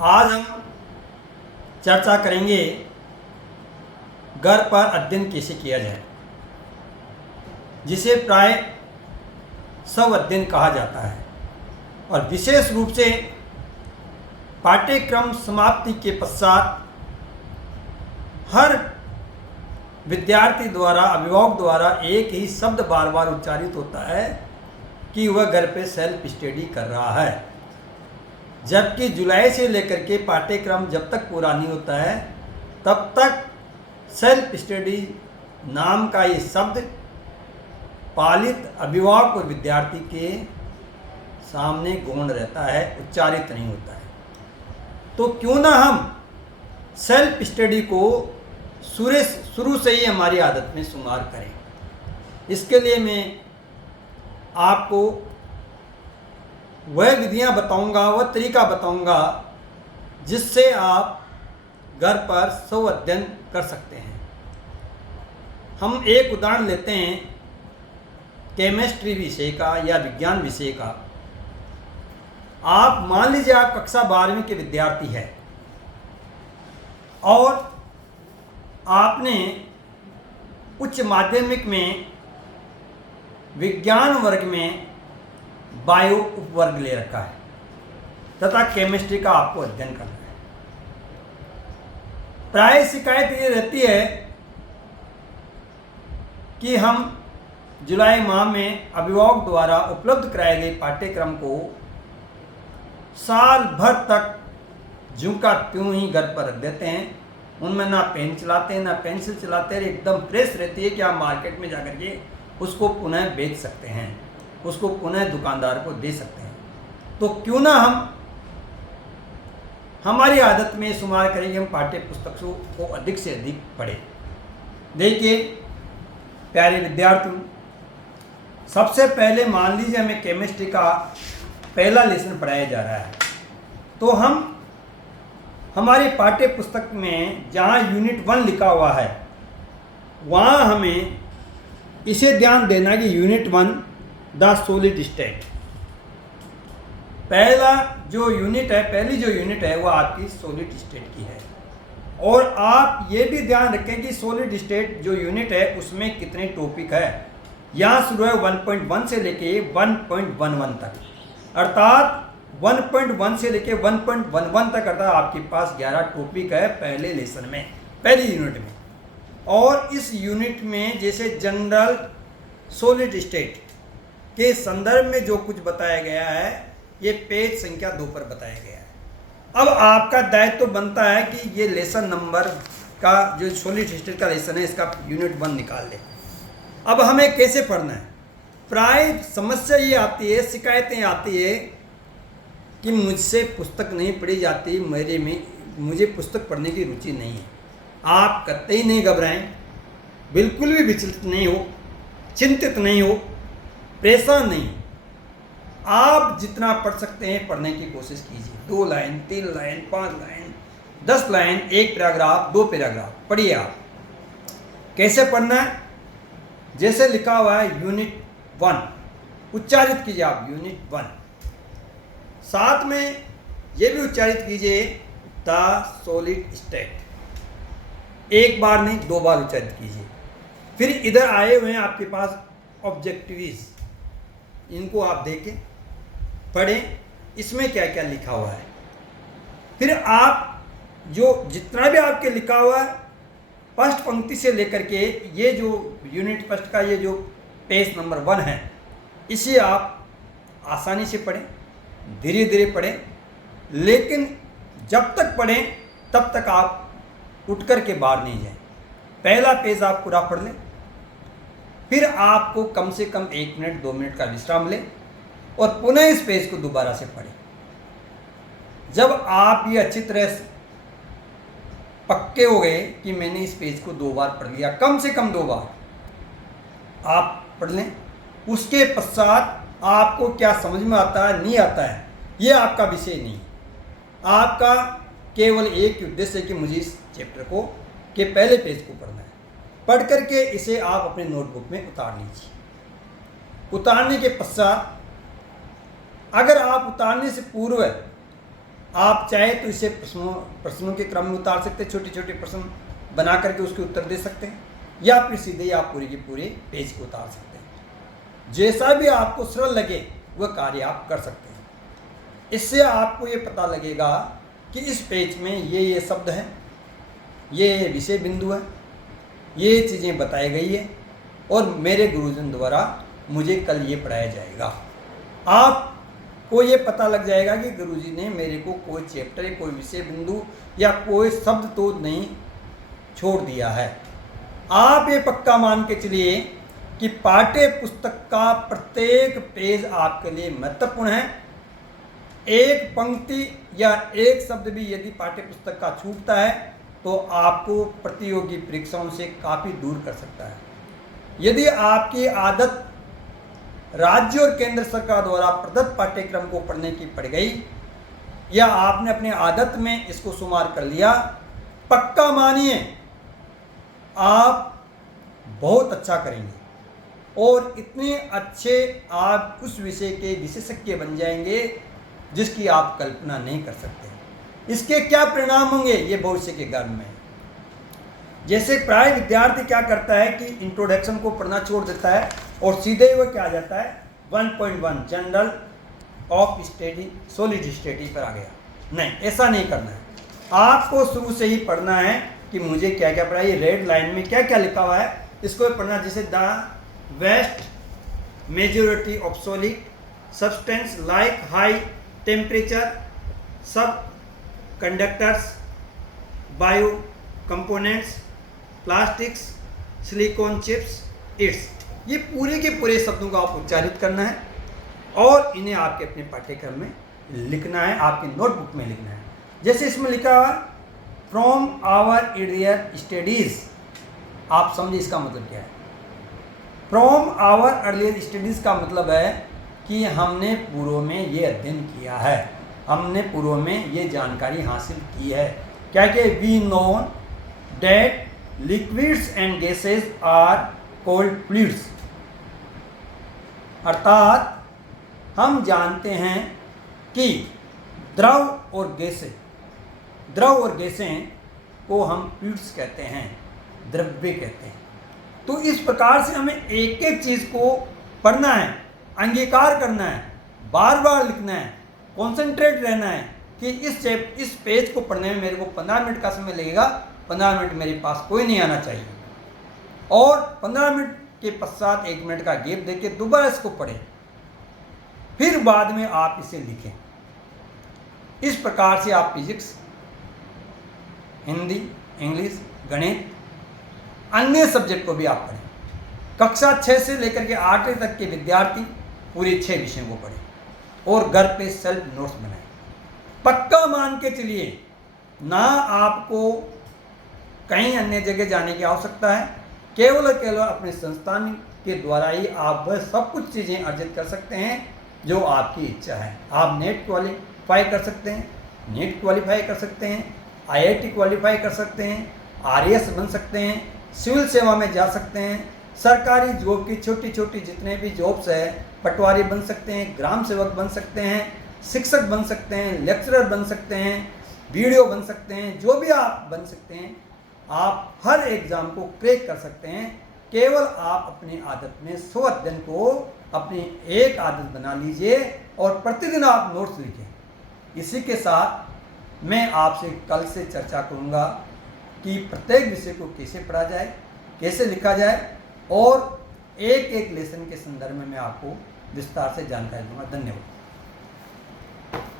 आज हम चर्चा करेंगे घर पर अध्ययन कैसे किया जाए, जिसे प्राय स्व अध्ययन कहा जाता है। और विशेष रूप से पाठ्यक्रम समाप्ति के पश्चात हर विद्यार्थी द्वारा, अभिभावक द्वारा एक ही शब्द बार बार उच्चारित होता है कि वह घर पे सेल्फ स्टडी कर रहा है, जबकि जुलाई से लेकर के पाठ्यक्रम जब तक पूरा नहीं होता है तब तक सेल्फ स्टडी नाम का ये शब्द पालित अभिभावक और विद्यार्थी के सामने गौण रहता है, उच्चारित नहीं होता है। तो क्यों ना हम सेल्फ स्टडी को शुरू से ही हमारी आदत में शुमार करें। इसके लिए मैं आपको वह विधियां बताऊंगा, वह तरीका बताऊंगा जिससे आप घर पर स्व अध्ययन कर सकते हैं। हम एक उदाहरण लेते हैं केमिस्ट्री विषय का या विज्ञान विषय का। आप मान लीजिए आप कक्षा 12वीं के विद्यार्थी हैं और आपने उच्च माध्यमिक में विज्ञान वर्ग में बायो उपवर्ग ले रखा है तथा केमिस्ट्री का आपको अध्ययन करना है। प्राय शिकायत ये रहती है कि हम जुलाई माह में अभिभावक द्वारा उपलब्ध कराए गए पाठ्यक्रम को साल भर तक ज्यों का त्यों ही घर पर रख देते हैं। उनमें ना पेन चलाते हैं, ना पेंसिल चलाते हैं। एकदम फ्रेश रहती है कि आप मार्केट में जाकर के उसको पुनः बेच सकते हैं, उसको पुनः दुकानदार को दे सकते हैं। तो क्यों ना हम हमारी आदत में शुमार करें कि हम पाठ्य पुस्तकों को अधिक से अधिक पढ़ें। देखिए प्यारे विद्यार्थियों, सबसे पहले मान लीजिए हमें केमिस्ट्री का पहला लेसन पढ़ाया जा रहा है, तो हम हमारी पाठ्य पुस्तक में जहाँ यूनिट 1 लिखा हुआ है वहाँ हमें इसे ध्यान देना कि यूनिट 1 द सॉलिड स्टेट, पहली जो यूनिट है वो आपकी सॉलिड स्टेट की है। और आप ये भी ध्यान रखें कि सॉलिड स्टेट जो यूनिट है उसमें कितने टॉपिक है। यहाँ शुरू है 1.1 से लेके 1.11 तक, अर्थात 1.1 से लेके 1.11 तक, अर्थात आपके पास 11 टॉपिक है पहले लेसन में, पहली यूनिट में। और इस यूनिट में जैसे जनरल सॉलिड स्टेट के संदर्भ में जो कुछ बताया गया है ये पेज संख्या 2 पर बताया गया है। अब आपका दायित्व तो बनता है कि ये लेसन नंबर का जो सॉलिड स्टेट का लेसन है इसका यूनिट 1 निकाल ले। अब हमें कैसे पढ़ना है? प्राय समस्या ये आती है, शिकायतें आती है कि मुझसे पुस्तक नहीं पढ़ी जाती, मुझे पुस्तक पढ़ने की रुचि नहीं है। आप कतई ही नहीं घबराएं, बिल्कुल भी विचलित नहीं हो, चिंतित नहीं हो, परेशान नहीं। आप जितना पढ़ सकते हैं पढ़ने की कोशिश कीजिए। 2 line, 3 line, 5 line, 10 line, 1 paragraph, 2 paragraph पढ़िए। आप कैसे पढ़ना है? जैसे लिखा हुआ है यूनिट 1, उच्चारित कीजिए आप यूनिट 1। साथ में ये भी उच्चारित कीजिए द सॉलिड स्टेट। एक बार नहीं 2 बार उच्चारित कीजिए। फिर इधर आए हुए हैं आपके पास ऑब्जेक्टिव्स, इनको आप देखें, पढ़ें, इसमें क्या क्या लिखा हुआ है। फिर आप जो जितना भी आपके लिखा हुआ है फर्स्ट पंक्ति से लेकर के ये जो यूनिट फर्स्ट का ये जो पेज नंबर 1 है इसे आप आसानी से पढ़ें, धीरे धीरे पढ़ें, लेकिन जब तक पढ़ें तब तक आप उठ कर के बाहर नहीं जाएं। पहला पेज आप पूरा पढ़ लें, फिर आपको कम से कम 1 मिनट 2 मिनट का विश्राम लें और पुनः इस पेज को दोबारा से पढ़ें। जब आप ये अच्छी तरह पक्के हो गए कि मैंने इस पेज को 2 बार पढ़ लिया, कम से कम 2 बार आप पढ़ लें, उसके पश्चात आपको क्या समझ में आता है नहीं आता है ये आपका विषय नहीं। आपका केवल एक उद्देश्य है कि मुझे इस चैप्टर को के पहले पेज को पढ़ना है। पढ़ करके इसे आप अपने नोटबुक में उतार लीजिए। उतारने के पश्चात अगर आप उतारने से पूर्व आप चाहे तो इसे प्रश्नों के क्रम में उतार सकते हैं, छोटे छोटे प्रश्न बना करके उसके उत्तर दे सकते हैं, या फिर सीधे ही आप पूरे के पूरे पेज को उतार सकते हैं। जैसा भी आपको सरल लगे वह कार्य आप कर सकते हैं। इससे आपको ये पता लगेगा कि इस पेज में ये शब्द हैं, ये विषय बिंदु है, ये चीज़ें बताई गई है और मेरे गुरुजन द्वारा मुझे कल ये पढ़ाया जाएगा। आपको ये पता लग जाएगा कि गुरुजी ने मेरे को कोई चैप्टर, कोई विषय बिंदु या कोई शब्द तो नहीं छोड़ दिया है। आप ये पक्का मान के चलिए कि पाठ्य पुस्तक का प्रत्येक पेज आपके लिए महत्वपूर्ण है। एक पंक्ति या एक शब्द भी यदि पाठ्य पुस्तक का छूटता है तो आपको प्रतियोगी परीक्षाओं से काफ़ी दूर कर सकता है। यदि आपकी आदत राज्य और केंद्र सरकार द्वारा प्रदत्त पाठ्यक्रम को पढ़ने की पड़ गई या आपने अपनी आदत में इसको शुमार कर लिया, पक्का मानिए आप बहुत अच्छा करेंगे और इतने अच्छे आप उस विषय के विशेषज्ञ बन जाएंगे जिसकी आप कल्पना नहीं कर सकते। इसके क्या परिणाम होंगे ये भविष्य के गर्भ में। जैसे प्राय विद्यार्थी क्या करता है कि इंट्रोडक्शन को पढ़ना छोड़ देता है और सीधे वह क्या आ जाता है 1.1 general of study solid study पर आ गया। नहीं, ऐसा नहीं करना है। आपको शुरू से ही पढ़ना है कि मुझे क्या क्या पढ़ा, ये रेड लाइन में क्या क्या लिखा हुआ है इसको पढ़ना। जैसे the vast majority of solid substance like high temperature superconductors bio components plastics silicon chips it's, ये पूरे के पूरे शब्दों का आप उच्चारित करना है और इन्हें आपके अपने पाठ्यक्रम में लिखना है, आपकी नोटबुक में लिखना है। जैसे इसमें लिखा हुआ फ्रॉम आवर अर्लियर स्टडीज, आप समझिए इसका मतलब क्या है। फ्रॉम आवर अर्लियर स्टडीज का मतलब है कि हमने पूर्व में ये अध्ययन किया है, हमने पूर्व में ये जानकारी हासिल की है। क्या कि we know that liquids and gases are called fluids, अर्थात हम जानते हैं कि द्रव और गैसें को हम फ्लूइड्स कहते हैं, द्रव्य कहते हैं। तो इस प्रकार से हमें एक एक चीज़ को पढ़ना है, अंगीकार करना है, बार बार लिखना है, कॉन्सेंट्रेट रहना है कि इस पेज को पढ़ने में मेरे को 15 मिनट का समय लगेगा। 15 मिनट मेरे पास कोई नहीं आना चाहिए और 15 मिनट के पश्चात 1 मिनट का गैप देके दोबारा इसको पढ़ें, फिर बाद में आप इसे लिखें। इस प्रकार से आप फिजिक्स, हिंदी, इंग्लिश, गणित, अन्य सब्जेक्ट को भी आप पढ़ें। कक्षा 6 से लेकर के 8वीं तक के विद्यार्थी पूरे 6 विषयों को पढ़ें और घर पे सेल्फ नोट्स बनाएं। पक्का मान के चलिए, ना आपको कहीं अन्य जगह जाने की आवश्यकता है, केवल अपने संस्थान के द्वारा ही आप वह सब कुछ चीज़ें अर्जित कर सकते हैं जो आपकी इच्छा है। आप नेट क्वालिफाई कर सकते हैं, नीट क्वालिफाई कर सकते हैं, IIT क्वालिफाई कर सकते हैं, RAS बन सकते हैं, सिविल सेवा में जा सकते हैं, सरकारी जॉब की छोटी छोटी जितने भी जॉब्स है, पटवारी बन सकते हैं, ग्राम सेवक बन सकते हैं, शिक्षक बन सकते हैं, लेक्चरर बन सकते हैं, वीडियो बन सकते हैं, जो भी आप बन सकते हैं, आप हर एग्ज़ाम को क्रैक कर सकते हैं। केवल आप अपनी आदत में स्व अध्ययन को अपनी एक आदत बना लीजिए और प्रतिदिन आप नोट्स लिखें। इसी के साथ मैं आपसे कल से चर्चा करूँगा कि प्रत्येक विषय को कैसे पढ़ा जाए, कैसे लिखा जाए और एक एक लेसन के संदर्भ में मैं आपको विस्तार से जानकारी दूंगा। धन्यवाद।